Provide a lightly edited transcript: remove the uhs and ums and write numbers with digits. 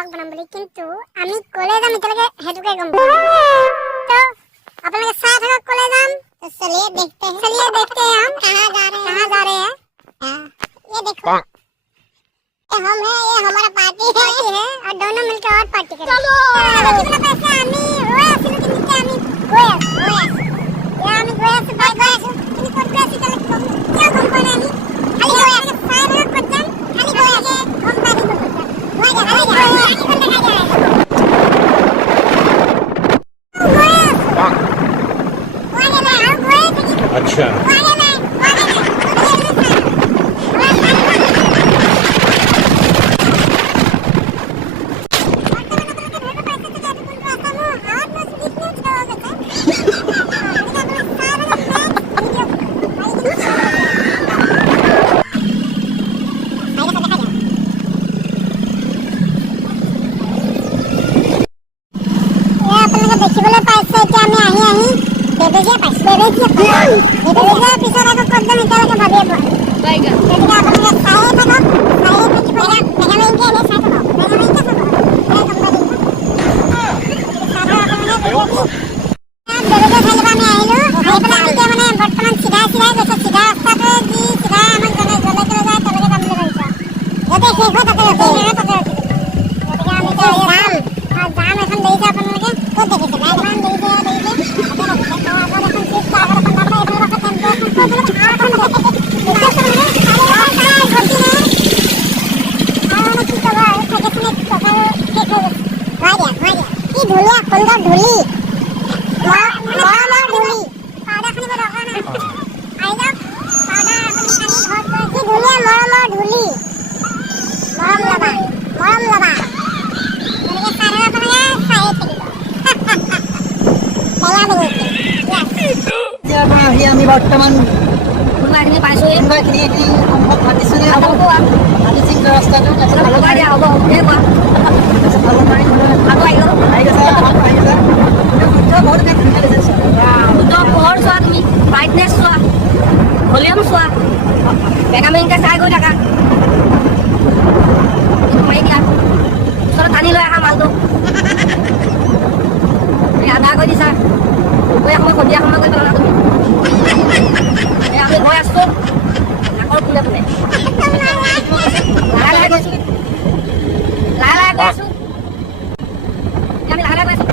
Blog বনাম বুলি, কিন্তু আমি কলে যাম এতিয়ালৈকে হেতুকে গম পাওঁ। তো আপোনালোকে চাই থাকক কলে যাম। तो चलिए देखते हैं हम कहाँ जा रहे हैं। ये देखो ये हम है, ये हमारा पार्टी है और दोनों मिलकर और पार्टी करेंगे। चलो कितना पैसा आमी ओए असली के नीचे आमी गोया या आमी गोया से बाय गोया से किनी कोट गोया से चले क्या कम पड़े आमी खाली गोया से फायर ना कोट जान खाली गोया से हम पार्टी को कोट जान गोया अच्छा দেখিবলৈ পাইছে এতিয়া আমি আহি বেবেজিয়া পাইছো। বেবেজিয়া পিছত আকৌ কদম এতিয়ালৈকে ভাবিয়ে পোৱা বাইগা গতিকে আপোনালোকে চায়ে থাকক, চায়ে থাকি মেগামেইনকে এনে চাই থাকক, মেগামেইনকে চাব বেবেজিয়া ঠাইলৈকে আমি আহিলো। আহি পেলাই এতিয়া মানে বৰ্তমান চিধাই গৈছে, চিধা ৰাস্তাটোৱে যি চিধাই আমাক যলৈকে যায় তলৈকে যাম বুলি ভাবিছো। যাতে শেষ হয় তাতে ৰখিম, গতিকে আমি এতিয়া যাম এখন দেৰিছে। আপোনালোকে ক'ত দেখিছে গাড়ীখন দেৰিছে আমি বৰ্তমান কোনোবাখিনি পাইছোঁ, কোনোবাখিনি সম্ভৱ মাতিছোঁ ৰাস্তাটো পোহৰ চোৱা, তুমি ব্ৰাইটনেছ চোৱা, ভলিউম চোৱা, মেগামেইনকে চাই গৈ থাকা। মাৰি দিয়া ওচৰত টানি লৈ আহা মালটো আধা কৰি দিছা, গৈ সময় সন্ধিয়া সময় কৰি পেলালা তুমি। আমি গৈ আছো নাকৰ ফুলে ফুলে লাহে লাহে গৈছো, লাহে লাহে গৈ আছো, আমি লাহে লাহে গৈ আছো।